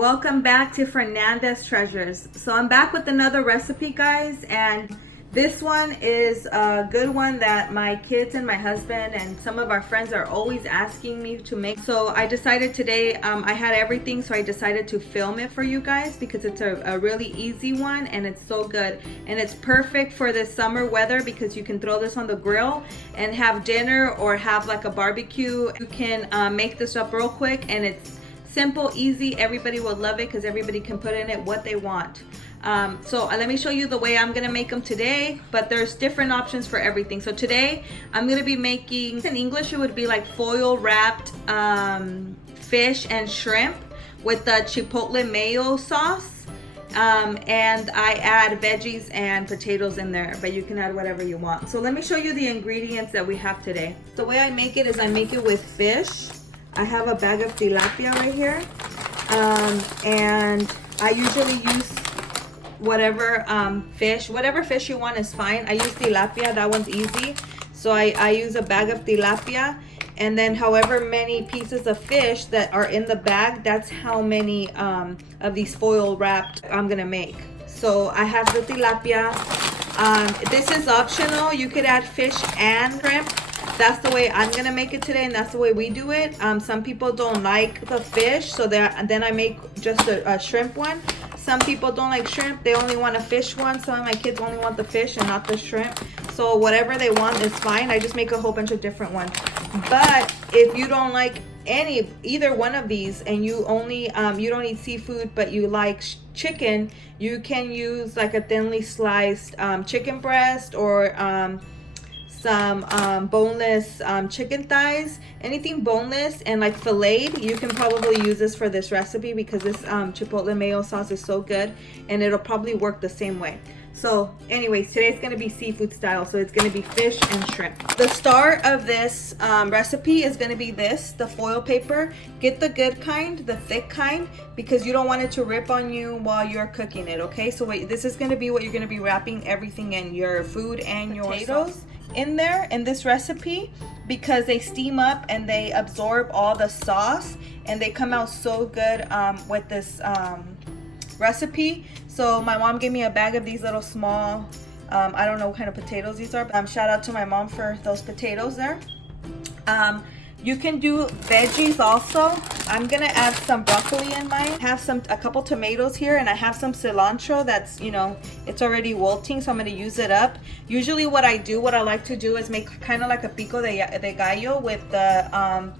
welcome back to Fernandez Treasures. So I'm back with another recipe, guys, and this one is a good one that my kids and my husband and some of our friends are always asking me to make. So I decided today, I had everything, so I decided to film it for you guys because it's a really easy one and it's so good. And it's perfect for this summer weather because you can throw this on the grill and have dinner or have like a barbecue. You can make this up real quick and it's simple, easy. Everybody will love it because everybody can put in it what they want. So let me show you the way I'm gonna make them today, but there's different options for everything. So today I'm gonna be making, in English it would be like foil wrapped fish and shrimp with the chipotle mayo sauce, and I add veggies and potatoes in there, but you can add whatever you want. So let me show you the ingredients that we have today. The way I make it is I make it with fish. I have a bag of tilapia right here, and I usually use whatever fish you want is fine. I use tilapia, that one's easy. So I use a bag of tilapia, and then however many pieces of fish that are in the bag, that's how many of these foil wrapped I'm gonna make. So I have the tilapia. This is optional. You could add fish and shrimp. That's the way I'm gonna make it today, and that's the way we do it. Some people don't like the fish, so then I make just a shrimp one. Some people don't like shrimp, they only want a fish one. Some of my kids only want the fish and not the shrimp. So whatever they want is fine. I just make a whole bunch of different ones. But if you don't like either one of these, and you only you don't eat seafood but you like chicken, you can use like a thinly sliced chicken breast or some boneless chicken thighs. Anything boneless and like filleted, you can probably use this for this recipe because this chipotle mayo sauce is so good and it'll probably work the same way. So anyways, today's gonna be seafood style, so it's gonna be fish and shrimp. The star of this recipe is gonna be the foil paper. Get the good kind, the thick kind, because you don't want it to rip on you while you're cooking it, okay? So wait, this is gonna be what you're gonna be wrapping everything in, your food and your potatoes in there in this recipe, because they steam up and they absorb all the sauce and they come out so good with this recipe. So my mom gave me a bag of these little small, I don't know what kind of potatoes these are, but shout out to my mom for those potatoes there. You can do veggies also. I'm gonna add some broccoli in mine. I have a couple tomatoes here, and I have some cilantro that's, it's already wilting, so I'm gonna use it up. Usually what I like to do is make kind of like a pico de gallo with the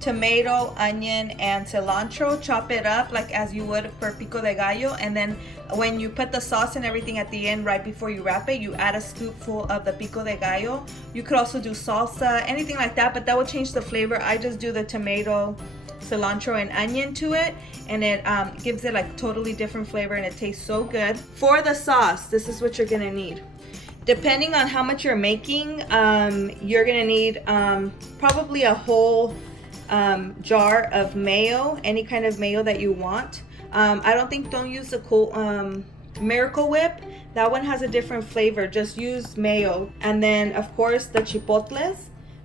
tomato, onion, and cilantro. Chop it up like as you would for pico de gallo, and then when you put the sauce and everything at the end, right before you wrap it, you add a scoopful of the pico de gallo. You could also do salsa, anything like that, but that will change the flavor. I just do the tomato, cilantro, and onion to it, and it gives it like totally different flavor, and it tastes so good. For the sauce, this is what you're gonna need. Depending on how much you're making, you're gonna need probably a whole jar of mayo, any kind of mayo that you want. Don't use the Miracle Whip. That one has a different flavor. Just use mayo. And then of course the chipotles.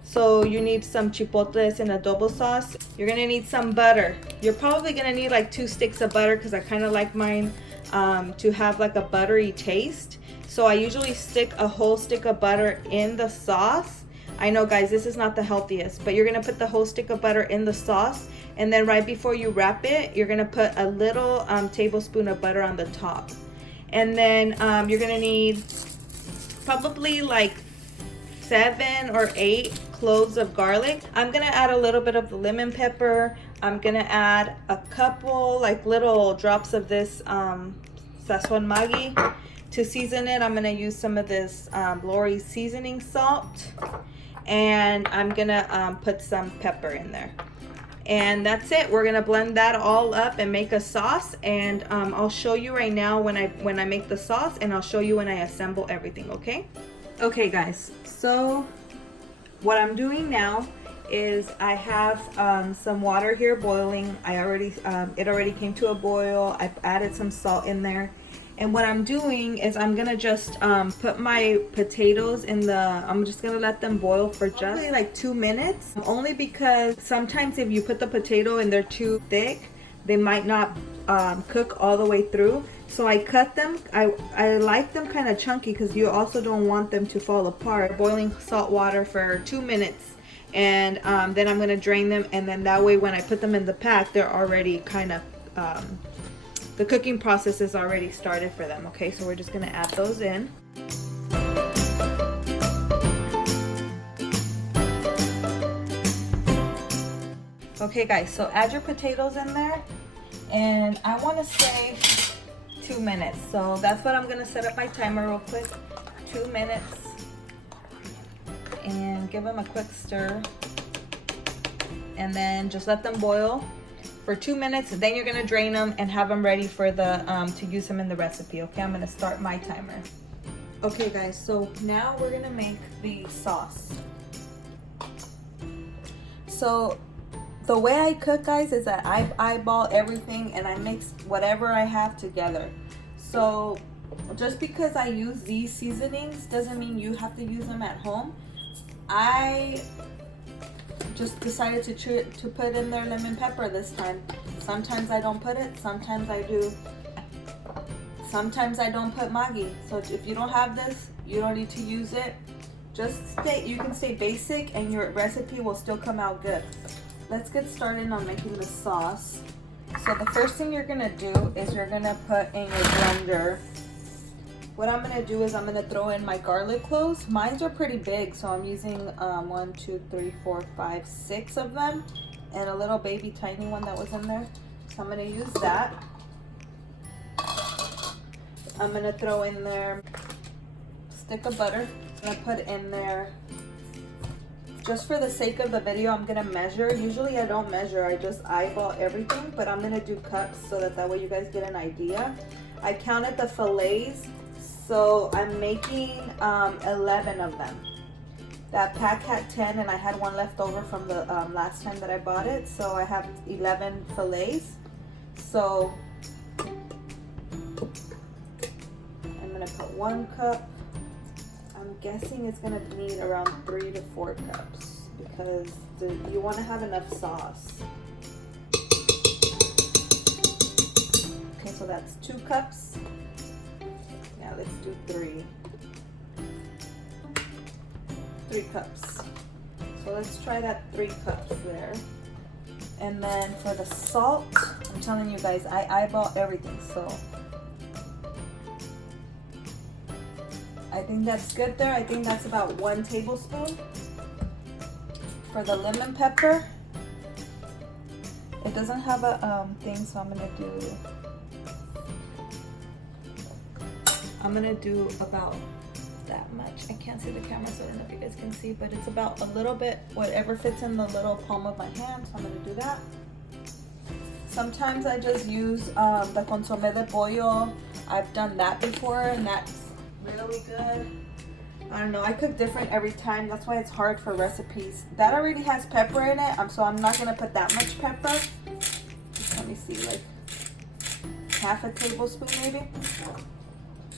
So you need some chipotles in adobo sauce. You're gonna need some butter. You're probably gonna need like 2 sticks of butter because I kind of like mine to have like a buttery taste. So I usually stick a whole stick of butter in the sauce. I know, guys, this is not the healthiest, but you're gonna put the whole stick of butter in the sauce, and then right before you wrap it, you're gonna put a little tablespoon of butter on the top. And then you're gonna need probably like 7 or 8 cloves of garlic. I'm gonna add a little bit of the lemon pepper. I'm gonna add a couple like little drops of this sazon Maggi. To season it, I'm gonna use some of this Lori seasoning salt, and I'm gonna put some pepper in there, and that's it. We're gonna blend that all up and make a sauce, and I'll show you right now when I make the sauce, and I'll show you when I assemble everything. Okay guys, so what I'm doing now is I have some water here boiling. It already came to a boil. I've added some salt in there. And what I'm doing is I'm gonna just put my potatoes in I'm just gonna let them boil for just probably like 2 minutes. Only because sometimes if you put the potato and they're too thick, they might not cook all the way through. So I cut them. I like them kind of chunky because you also don't want them to fall apart. Boiling salt water for 2 minutes, and then I'm gonna drain them, and then that way when I put them in the pack, they're already kind of the cooking process is already started for them. Okay, so we're just gonna add those in. Okay guys, so add your potatoes in there, and I want to say 2 minutes. So that's what I'm gonna set up my timer real quick. 2 minutes, and give them a quick stir, and then just let them boil for 2 minutes. Then you're gonna drain them and have them ready for the to use them in the recipe. Okay, I'm gonna start my timer. Okay guys, so now we're gonna make the sauce. So the way I cook, guys, is that I eyeball everything and I mix whatever I have together. So just because I use these seasonings doesn't mean you have to use them at home. I just decided to put in there lemon pepper this time. Sometimes I don't put it, sometimes I do. Sometimes I don't put Maggi. So if you don't have this, you don't need to use it. You can stay basic and your recipe will still come out good. Let's get started on making the sauce. So the first thing you're gonna do is you're gonna put in your blender. What I'm gonna do is I'm gonna throw in my garlic cloves. Mine are pretty big, so I'm using 1, 2, 3, 4, 5, 6 of them, and a little baby tiny one that was in there. So I'm gonna use that. I'm gonna throw in there a stick of butter. I'm gonna put in there, just for the sake of the video, I'm gonna measure. Usually I don't measure, I just eyeball everything, but I'm gonna do cups so that way you guys get an idea. I counted the fillets, so I'm making 11 of them. That pack had 10 and I had one left over from the last time that I bought it, so I have 11 fillets. So I'm gonna put 1 cup. I'm guessing it's gonna need around 3 to 4 cups because you want to have enough sauce. Okay, so that's 2 cups. Yeah, let's do 3. 3 cups. So let's try that 3 cups there. And then for the salt, I'm telling you guys, I eyeball everything, so I think that's good there. I think that's about 1 tablespoon. For the lemon pepper, it doesn't have a thing, so I'm gonna do about that much. I can't see the camera, so I don't know if you guys can see, but it's about a little bit, whatever fits in the little palm of my hand, so I'm gonna do that. Sometimes I just use the consomé de pollo. I've done that before, and that's really good. I don't know, I cook different every time. That's why it's hard for recipes. That already has pepper in it, so I'm not gonna put that much pepper. Just let me see, like half a tablespoon maybe.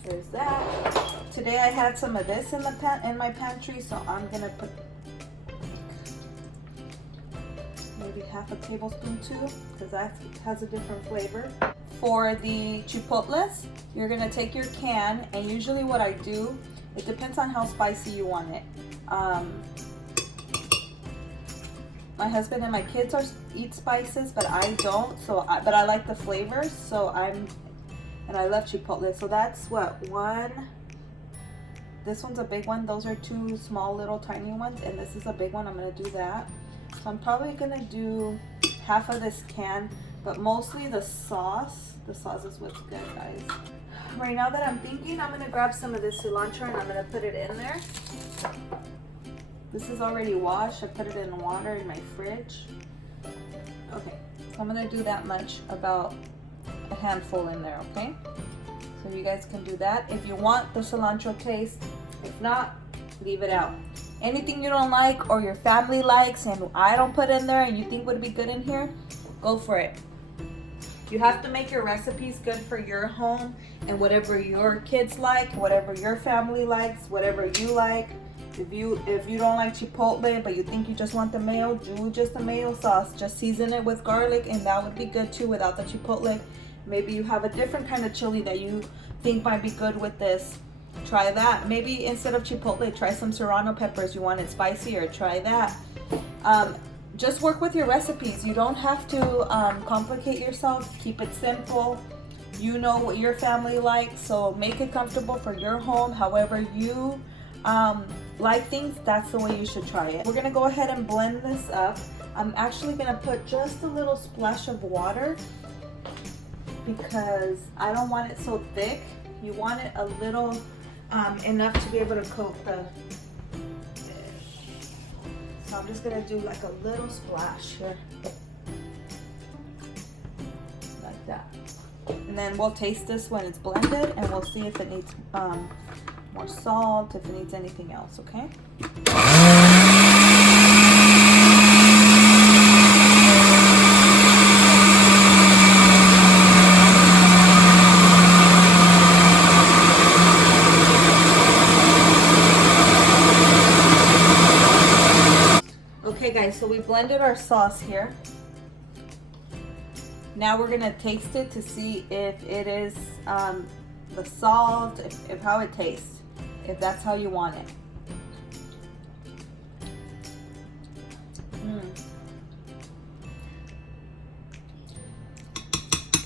There's that. Today I had some of this in my pantry, so I'm gonna put maybe half a tablespoon too, because that has a different flavor. For the chipotles, you're gonna take your can, and usually what I do, it depends on how spicy you want it. My husband and my kids eat spices, but I don't. But I like the flavors, and I love chipotle. So that's what, 1. This one's a big one. Those are 2 small little tiny ones, and this is a big one. I'm gonna do that. So I'm probably gonna do half of this can, but mostly the sauce. The sauce is what's good, guys. Right now that I'm thinking, I'm gonna grab some of this cilantro and I'm gonna put it in there. This is already washed. I put it in water in my fridge. Okay, so I'm gonna do that much, about a handful in there, okay? So you guys can do that if you want the cilantro taste. If not, leave it out. Anything you don't like or your family likes and I don't put in there and you think would be good in here, go for it. You have to make your recipes good for your home and whatever your kids like, whatever your family likes, whatever you like. If you don't like chipotle, but you think you just want the mayo, do just the mayo sauce. Just season it with garlic, and that would be good too without the chipotle. Maybe you have a different kind of chili that you think might be good with this. Try that. Maybe instead of chipotle, try some serrano peppers. You want it spicier, try that. Just work with your recipes. You don't have to complicate yourself. Keep it simple. You know what your family likes, so make it comfortable for your home. However you like things, that's the way you should try it. We're gonna go ahead and blend this up. I'm actually gonna put just a little splash of water because I don't want it so thick. You want it a little enough to be able to coat the fish. So I'm just gonna do like a little splash here, like that. And then we'll taste this when it's blended, and we'll see if it needs more salt, if it needs anything else, okay? Okay guys, so we blended our sauce here. Now we're gonna taste it to see if it is the salt, if how it tastes, if that's how you want it.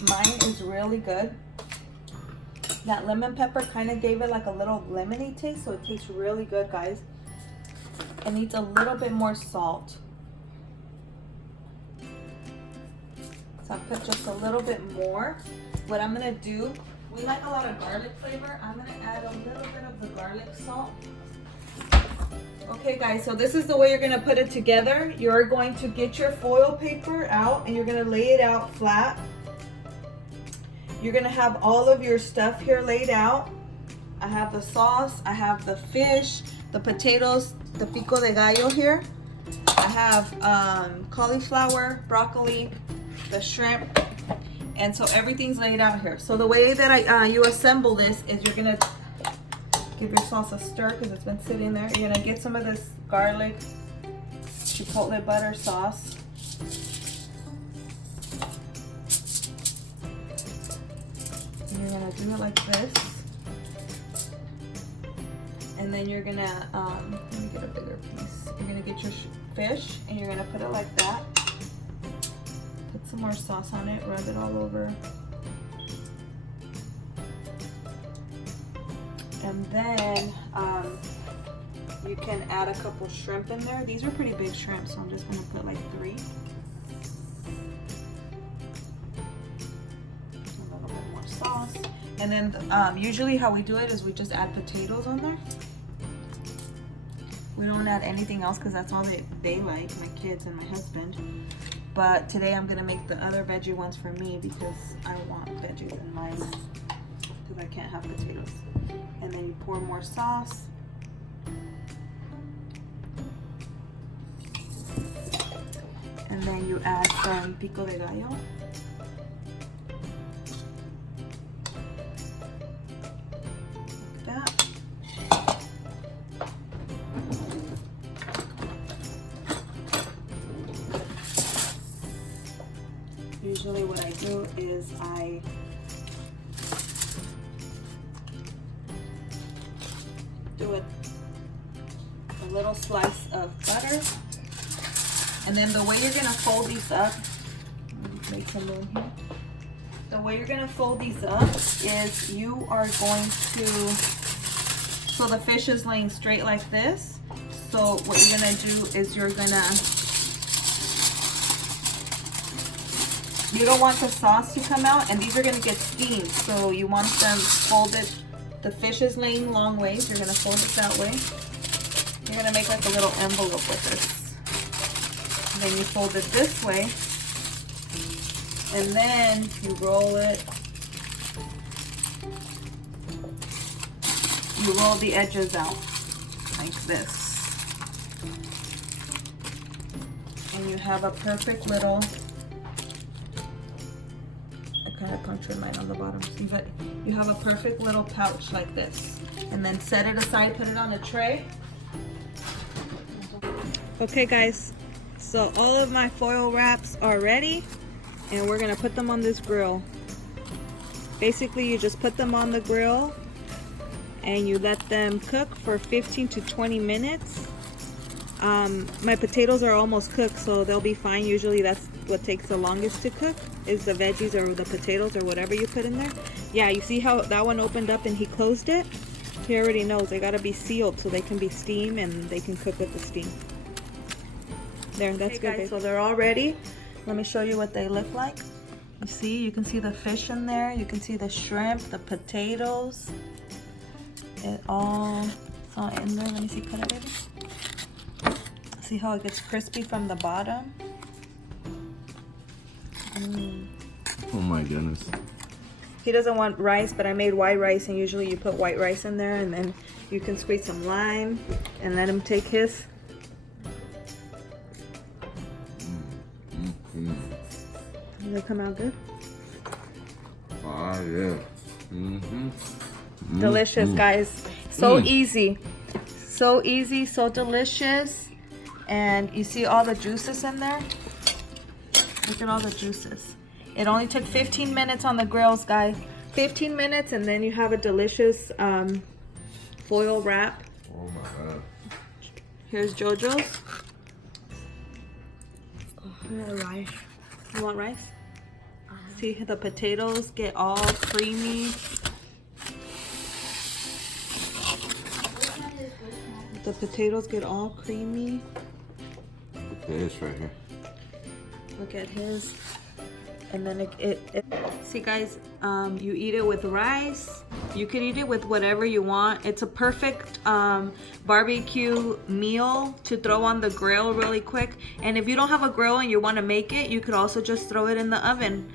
Mine is really good. That lemon pepper kind of gave it like a little lemony taste, so it tastes really good, guys. It needs a little bit more salt. So I'll put just a little bit more. What I'm gonna do, we like a lot of garlic flavor. I'm gonna add a little bit of the garlic salt. Okay guys, so this is the way you're gonna put it together. You're going to get your foil paper out and you're gonna lay it out flat. You're gonna have all of your stuff here laid out. I have the sauce, I have the fish, the potatoes, the pico de gallo here. I have cauliflower, broccoli, the shrimp, and so everything's laid out here. So the way that you assemble this is you're gonna give your sauce a stir because it's been sitting there. You're gonna get some of this garlic chipotle butter sauce. And you're gonna do it like this. And then you're gonna, let me get a bigger piece. You're gonna get your fish and you're gonna put it like that. Put some more sauce on it, rub it all over. And then you can add a couple shrimp in there. These are pretty big shrimp, so I'm just gonna put like 3. A little bit more sauce. And then usually how we do it is we just add potatoes on there. We don't add anything else because that's all they like, my kids and my husband. But today I'm gonna make the other veggie ones for me because I want veggies in mine because I can't have potatoes. And then you pour more sauce. And then you add some pico de gallo. Like that. Usually what I do is I do a little slice of butter, and then the way you're gonna fold these up, make some room here. The way you're gonna fold these up is you are going to, so the fish is laying straight like this. So what you're gonna do is you're gonna, you don't want the sauce to come out, and these are gonna get steamed, so you want them folded. The fish is laying long ways. You're gonna fold it that way. You're gonna make like a little envelope with this. And then you fold it this way, and then you roll it. You roll the edges out like this, and you have a perfect little. Kind of punctured mine on the bottom. But you have a perfect little pouch like this. And then set it aside, put it on a tray. Okay guys, so all of my foil wraps are ready and we're gonna put them on this grill. Basically you just put them on the grill and you let them cook for 15 to 20 minutes. My potatoes are almost cooked, so they'll be fine. Usually that's what takes the longest to cook, is the veggies or the potatoes or whatever you put in there. Yeah, you see how that one opened up and he closed it? He already knows they gotta be sealed so they can be steamed and they can cook with the steam. There, that's good, guys. So they're all ready. Let me show you what they look like. You can see the fish in there. You can see the shrimp, the potatoes. It's all in there. Let me see, put it in. See how it gets crispy from the bottom? Oh my goodness. He doesn't want rice, but I made white rice, and usually you put white rice in there, and then you can squeeze some lime and let him take his. Does it come out good? Ah, yeah. Delicious, guys. So easy. So easy, so delicious. And you see all the juices in there? Look at all the juices. It only took 15 minutes on the grills, guys. 15 minutes, and then you have a delicious foil wrap. Oh my god. Here's JoJo's. Rice. You want rice? See, the potatoes get all creamy. The potatoes get all creamy. This right here. Look at his. And then it see guys, you eat it with rice. You could eat it with whatever you want. It's a perfect barbecue meal to throw on the grill really quick. And if you don't have a grill and you want to make it, you could also just throw it in the oven.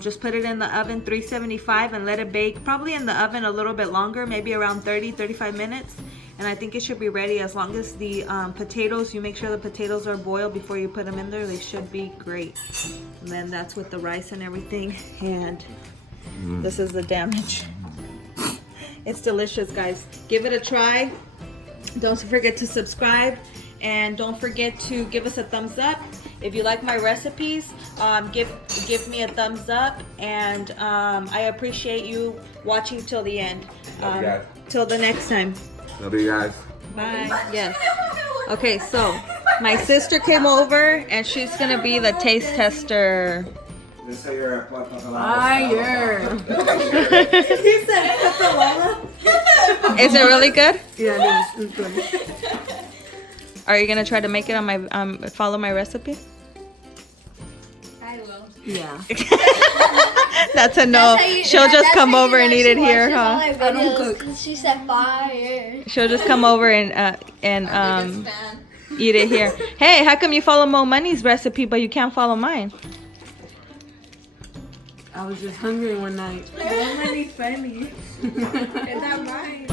Just put it in the oven, 375, and let it bake probably in the oven a little bit longer, maybe around 30-35 minutes. And I think it should be ready as long as the potatoes, you make sure the potatoes are boiled before you put them in there. They should be great. And then that's with the rice and everything. And this is the damage. It's delicious, guys. Give it a try. Don't forget to subscribe. And don't forget to give us a thumbs up. If you like my recipes, give me a thumbs up. And I appreciate you watching till the end. Till the next time. Love you guys. Bye. Yes. Okay, so my sister came over and she's gonna be the taste tester. Fire. He said Is it really good? Yeah, it is. It's good. Are you gonna try to make it on my follow my recipe? I will. Yeah. That's a no. She'll just come over and eat it here, huh? I don't cook. She said fire. She'll just come over and eat it here. Hey, how come you follow Mo Money's recipe but you can't follow mine? I was just hungry one night. Mo Money funny. Is that mine?